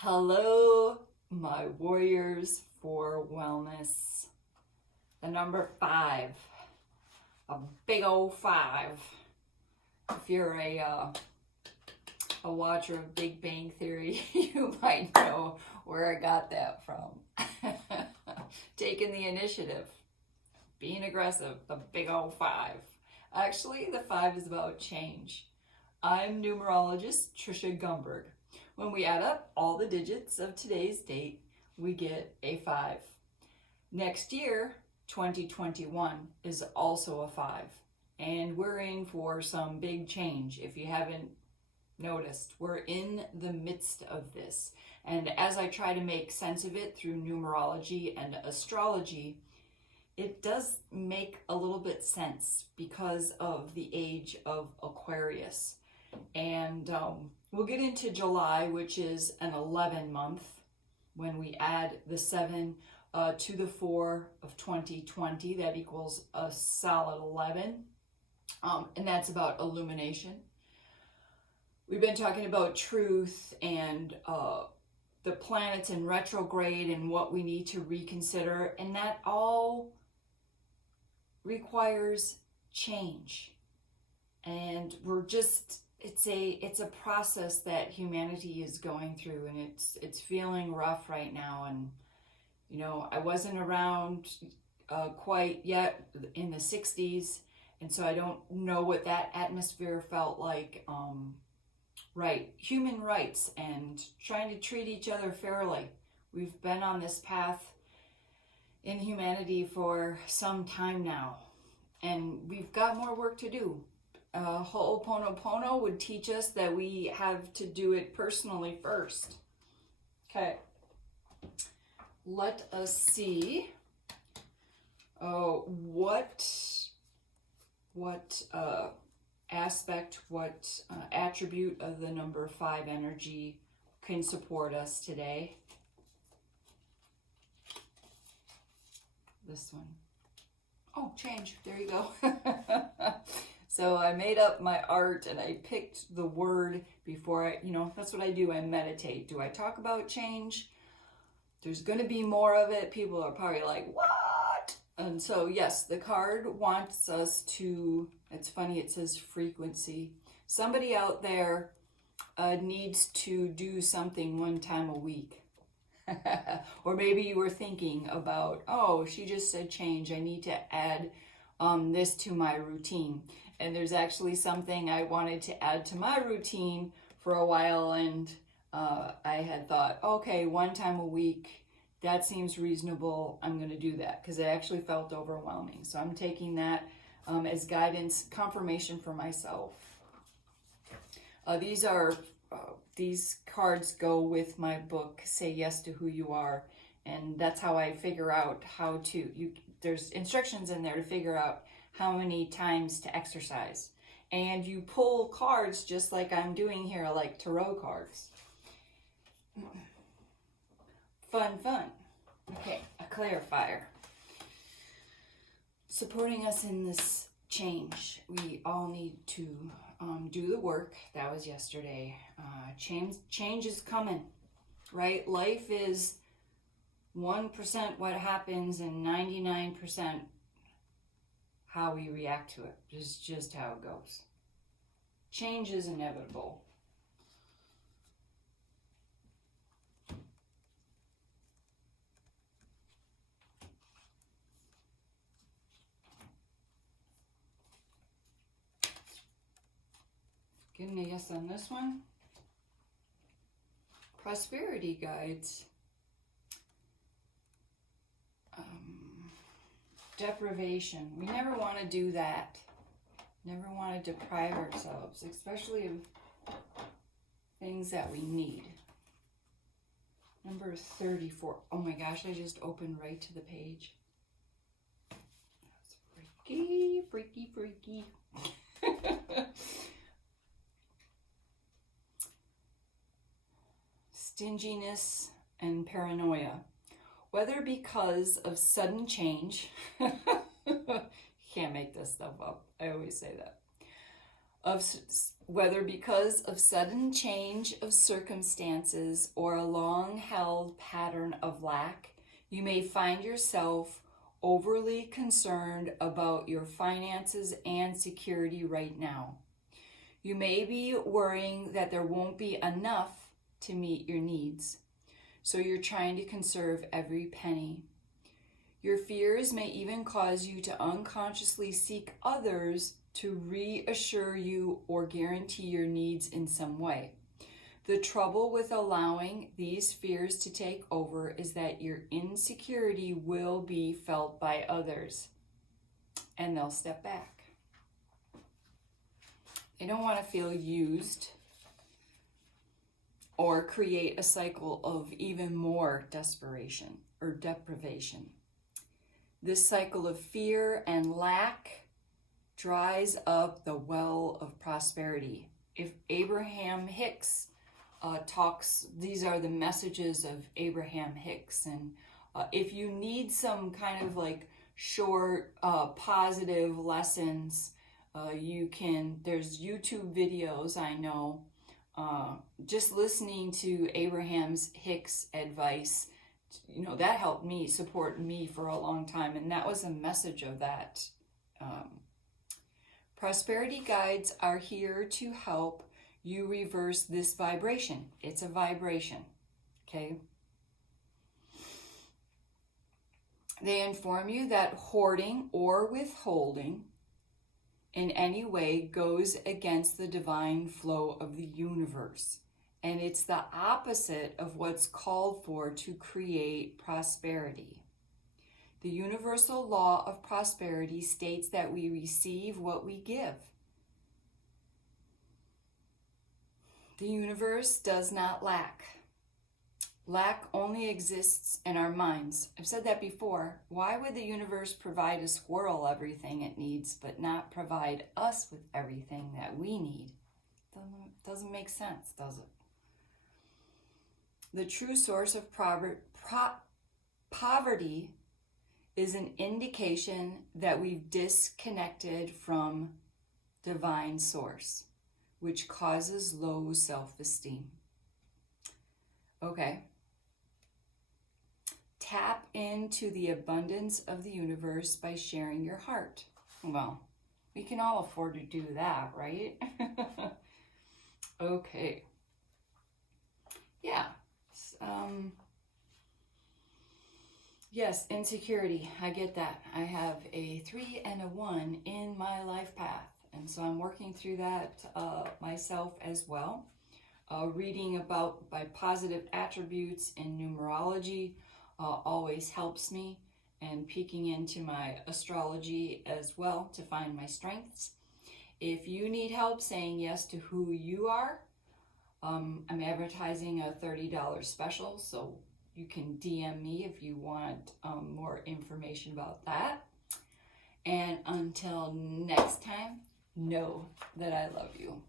Hello, my warriors for wellness. The number 5, a big old 5. If you're a watcher of Big Bang Theory, you might know where I got that from. Taking the initiative, being aggressive, the big old 5. Actually, the 5 is about change. I'm numerologist Trisha Gumberg. When we add up all the digits of today's date, we get a 5. Next year, 2021, is also a 5. And we're in for some big change. If you haven't noticed, we're in the midst of this. And as I try to make sense of it through numerology and astrology, it does make a little bit sense because of the age of Aquarius. And we'll get into July, which is an 11 month, when we add the 7 to the 4 of 2020. That equals a solid 11. And that's about illumination. We've been talking about truth and the planets in retrograde and what we need to reconsider. And that all requires change. And we're just... It's a process that humanity is going through, and it's feeling rough right now. And you know, I wasn't around quite yet in the 60s, and so I don't know what that atmosphere felt like. Right, human rights and trying to treat each other fairly. We've been on this path in humanity for some time now, and we've got more work to do. Ho'oponopono would teach us that we have to do it personally first. Okay, let us see what aspect, what attribute of the number 5 energy can support us today. This one. Oh, change. There you go. So I made up my art and I picked the word before that's what I do. I meditate. Do I talk about change? There's going to be more of it. People are probably like, what? And so, yes, the card wants us to, it's funny, it says frequency. Somebody out there needs to do something one time a week. Or maybe you were thinking about, oh, she just said change. I need to add this to my routine. And there's actually something I wanted to add to my routine for a while, and I had thought, okay, one time a week, that seems reasonable. I'm going to do that because it actually felt overwhelming. So I'm taking that as guidance, confirmation for myself. These cards go with my book, Say Yes to Who You Are, and that's how I figure out how to. There's instructions in there to figure out how many times to exercise. And you pull cards just like I'm doing here, like tarot cards. Fun. Okay, a clarifier. Supporting us in this change, we all need to do the work. That was yesterday. Change is coming, right? Life is 1% what happens and 99% how we react to it. It's just how it goes. Change is inevitable. Getting a yes on this one. Prosperity guides. Deprivation. We never want to do that. Never want to deprive ourselves, especially of things that we need. Number 34. Oh my gosh, I just opened right to the page. That's freaky. Stinginess and paranoia. Whether because of sudden change, can't make this stuff up, I always say that, whether because of sudden change of circumstances or a long-held pattern of lack, you may find yourself overly concerned about your finances and security right now. You may be worrying that there won't be enough to meet your needs, so you're trying to conserve every penny. Your fears may even cause you to unconsciously seek others to reassure you or guarantee your needs in some way. The trouble with allowing these fears to take over is that your insecurity will be felt by others, and they'll step back. They don't want to feel used or create a cycle of even more desperation or deprivation. This cycle of fear and lack dries up the well of prosperity. If Abraham Hicks talks, these are the messages of Abraham Hicks. And if you need some kind of like short positive lessons, there's YouTube videos, I know, just listening to Abraham's Hicks advice, that helped me, support me for a long time. And that was a message of that. Prosperity guides are here to help you reverse this vibration. It's a vibration, okay? They inform you that hoarding or withholding in any way goes against the divine flow of the universe. And it's the opposite of what's called for to create prosperity. The universal law of prosperity states that we receive what we give. The universe does not lack. Lack only exists in our minds. I've said that before. Why would the universe provide a squirrel everything it needs, but not provide us with everything that we need? Doesn't make sense, does it? The true source of poverty is an indication that we've disconnected from divine source, which causes low self-esteem. Okay. Tap into the abundance of the universe by sharing your heart. Well, we can all afford to do that, right? Okay. Yeah. Yes, insecurity. I get that. I have a 3 and a 1 in my life path. And so I'm working through that myself as well. Reading about my positive attributes in numerology always helps me, and peeking into my astrology as well to find my strengths. If you need help saying yes to who you are, I'm advertising a $30 special, so you can DM me if you want more information about that. And until next time, know that I love you.